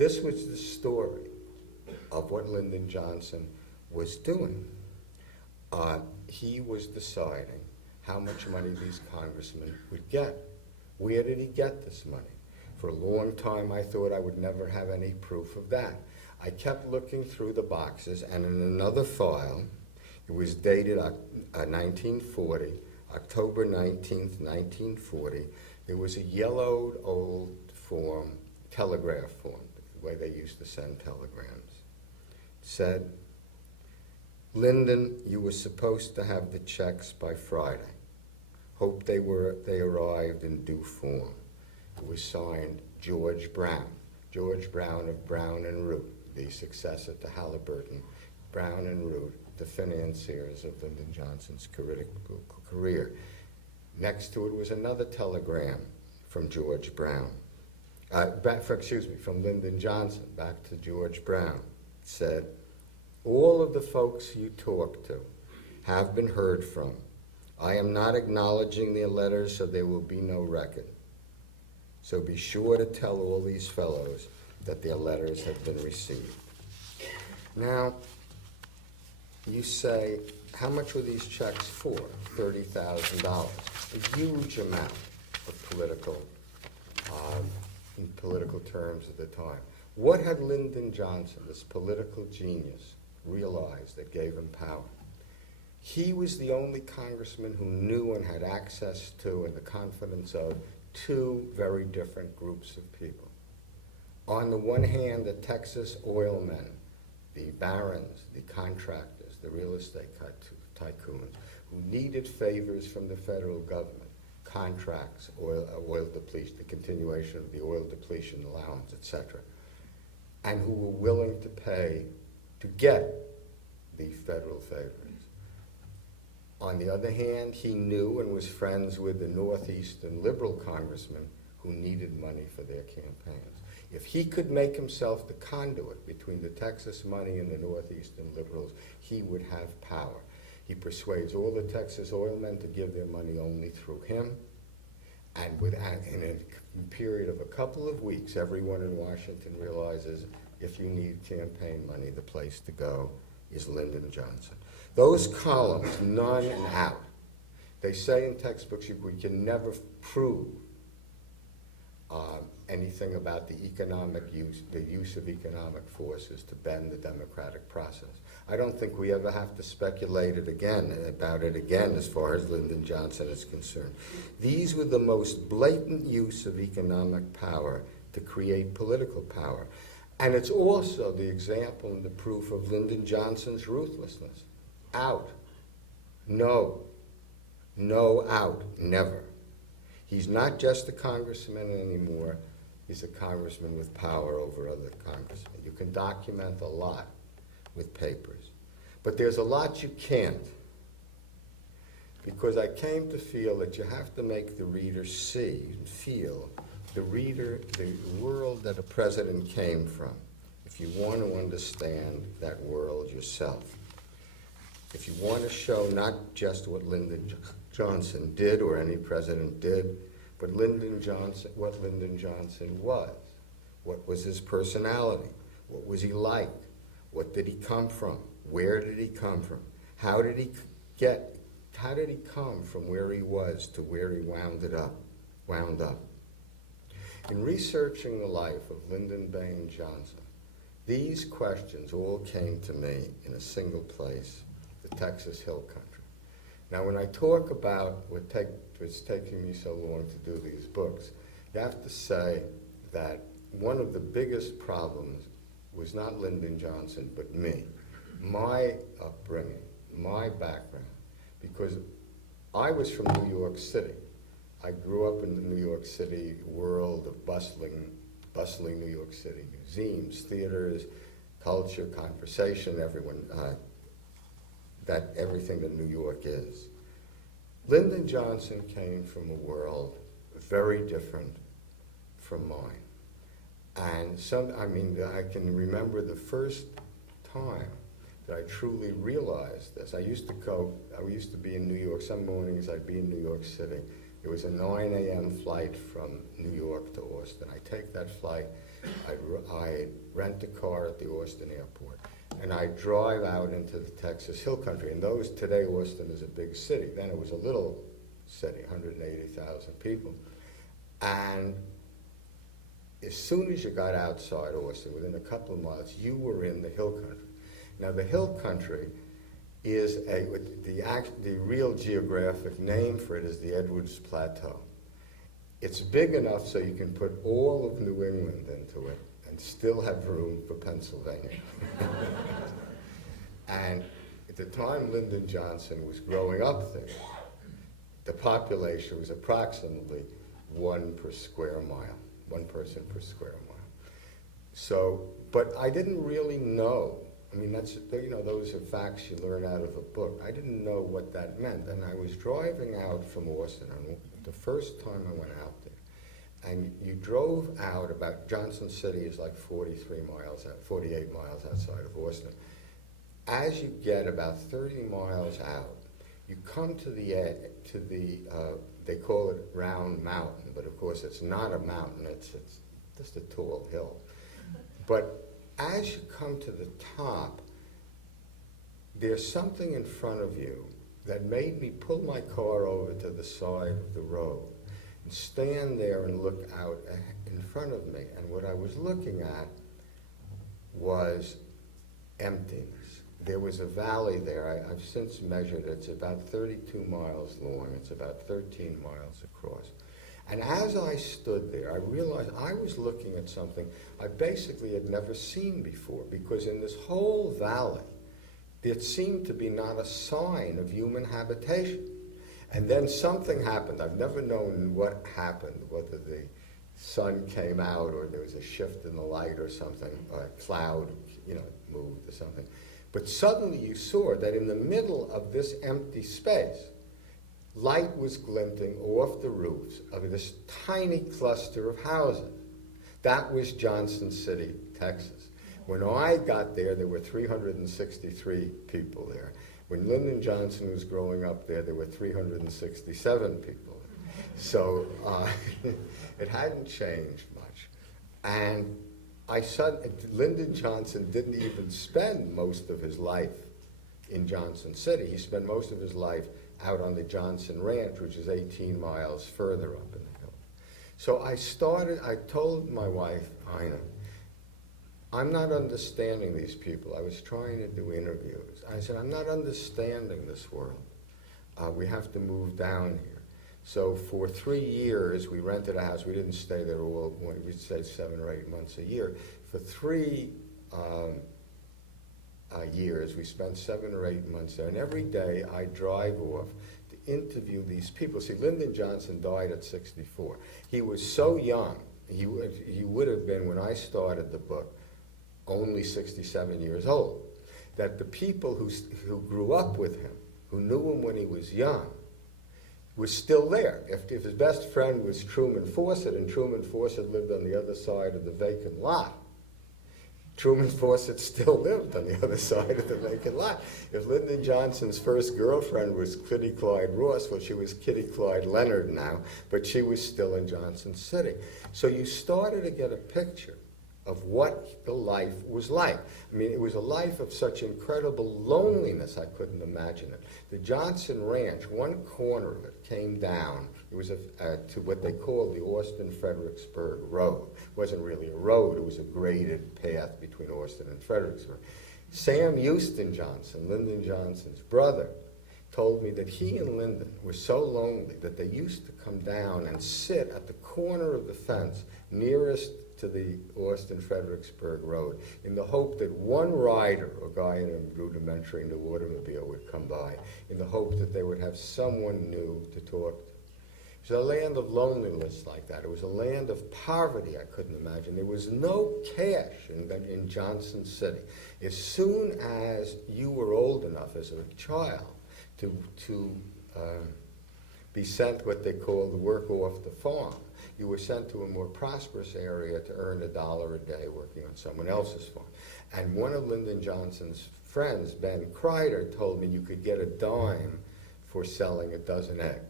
This was the story of what Lyndon Johnson was doing. He was deciding how much money these congressmen would get. Where did he get this money? For a long time, I thought I would never have any proof of that. I kept looking through the boxes, and in another file, it was dated 1940, October 19th, 1940, there was a yellowed old form, telegraph form, the way they used to send telegrams. It said, Lyndon, you were supposed to have the checks by Friday. Hope they arrived in due form. It was signed George Brown of Brown and Root, the successor to Halliburton, Brown and Root, the financiers of Lyndon Johnson's career. Next to it was another telegram from George Brown, from Lyndon Johnson back to George Brown. It said, all of the folks you talk to have been heard from. I am not acknowledging their letters, so there will be no record. So be sure to tell all these fellows that their letters have been received. Now, you say, how much were these checks for? $30,000. A huge amount of in political terms at the time. What had Lyndon Johnson, this political genius, realized that gave him power? He was the only congressman who knew and had access to and the confidence of two very different groups of people. On the one hand, the Texas oil men, the barons, the contractors, the real estate tycoons, who needed favors from the federal government, contracts, oil depletion, the continuation of the oil depletion allowance, etc., and who were willing to pay to get the federal favors. On the other hand, he knew and was friends with the Northeastern liberal congressmen who needed money for their campaigns. If he could make himself the conduit between the Texas money and the Northeastern liberals, he would have power. He persuades all the Texas oil men to give their money only through him, and in a period of a couple of weeks, everyone in Washington realizes if you need campaign money, the place to go is Lyndon Johnson. Those columns, none and out, they say in textbooks we can never prove anything about the use of economic forces to bend the democratic process. I don't think we ever have to speculate about it again as far as Lyndon Johnson is concerned. These were the most blatant use of economic power to create political power. And it's also the example and the proof of Lyndon Johnson's ruthlessness. Out. No. No, out. Never. He's not just a congressman anymore. He's a congressman with power over other congressmen. You can document a lot with papers. But there's a lot you can't. Because I came to feel that you have to make the reader see and feel the world that a president came from, if you want to understand that world yourself. If you want to show not just what Lyndon Johnson did or any president did, but what Lyndon Johnson was. What was his personality? What was he like? What did he come from? Where did he come from? How did he come from where he was to where he wound up? In researching the life of Lyndon Baines Johnson, these questions all came to me in a single place, the Texas Hill Country. Now, when I talk about what's taking me so long to do these books, you have to say that one of the biggest problems was not Lyndon Johnson, but me, my upbringing, my background, because I was from New York City. I grew up in the New York City world of bustling New York City, museums, theaters, culture, conversation, everything that New York is. Lyndon Johnson came from a world very different from mine. And I can remember the first time that I truly realized this. I used to be in New York. Some mornings I'd be in New York City. It was a 9 a.m. flight from New York to Austin. I take that flight, I rent a car at the Austin airport, and I drive out into the Texas Hill Country. And today Austin is a big city. Then it was a little city, 180,000 people. And as soon as you got outside Austin, within a couple of miles, you were in the Hill Country. Now, the Hill Country is the real geographic name for it is the Edwards Plateau. It's big enough so you can put all of New England into it and still have room for Pennsylvania. And at the time Lyndon Johnson was growing up there, the population was approximately 1 per square mile, 1 person per square mile. So, but I didn't really know. I mean, those are facts you learn out of a book. I didn't know what that meant. And I was driving out from Austin, and the first time I went out there, and you drove out about, Johnson City is like 48 miles outside of Austin. As you get about 30 miles out, you come to they call it Round Mountain, but of course it's not a mountain, it's just a tall hill. But as you come to the top, there's something in front of you that made me pull my car over to the side of the road and stand there and look out in front of me. And what I was looking at was emptiness. There was a valley there. I've since measured it. It's about 32 miles long. It's about 13 miles across. And as I stood there, I realized I was looking at something I basically had never seen before, because in this whole valley, there seemed to be not a sign of human habitation. And then something happened. I've never known what happened, whether the sun came out or there was a shift in the light or something, or a cloud, moved or something. But suddenly you saw that in the middle of this empty space, light was glinting off the roofs of this tiny cluster of houses. That was Johnson City, Texas. When I got there, there were 363 people there. When Lyndon Johnson was growing up there were 367 people. So it hadn't changed much. And Lyndon Johnson didn't even spend most of his life in Johnson City. He spent most of his life out on the Johnson Ranch, which is 18 miles further up in the hill. So I told my wife, Ina, I'm not understanding these people. I was trying to do interviews. I said, I'm not understanding this world. We have to move down here. So for 3 years, we rented a house. We didn't stay there all, we'd stay 7 or 8 months a year. For 3 years, we spent 7 or 8 months there. And every day, I drive off to interview these people. See, Lyndon Johnson died at 64. He was so young. He would have been, when I started the book, only 67 years old. That the people who grew up with him, who knew him when he was young, was still there. If his best friend was Truman Fawcett, and Truman Fawcett lived on the other side of the vacant lot, Truman Fawcett still lived on the other side of the vacant lot. If Lyndon Johnson's first girlfriend was Kitty Clyde Ross, well, she was Kitty Clyde Leonard now, but she was still in Johnson City. So you started to get a picture of what the life was like. I mean, it was a life of such incredible loneliness, I couldn't imagine it. The Johnson Ranch, one corner of it came down. It was to what they called the Austin-Fredericksburg Road. It wasn't really a road, it was a graded path between Austin and Fredericksburg. Sam Houston Johnson, Lyndon Johnson's brother, told me that he and Lyndon were so lonely that they used to come down and sit at the corner of the fence nearest to the Austin-Fredericksburg Road in the hope that one rider, or guy in a rudimentary new automobile, would come by, in the hope that they would have someone new to talk to. It was a land of loneliness like that. It was a land of poverty I couldn't imagine. There was no cash in Johnson City. As soon as you were old enough as a child to be sent what they called work off the farm, you were sent to a more prosperous area to earn $1 a day working on someone else's farm. And one of Lyndon Johnson's friends, Ben Kreider, told me you could get a dime for selling a dozen eggs.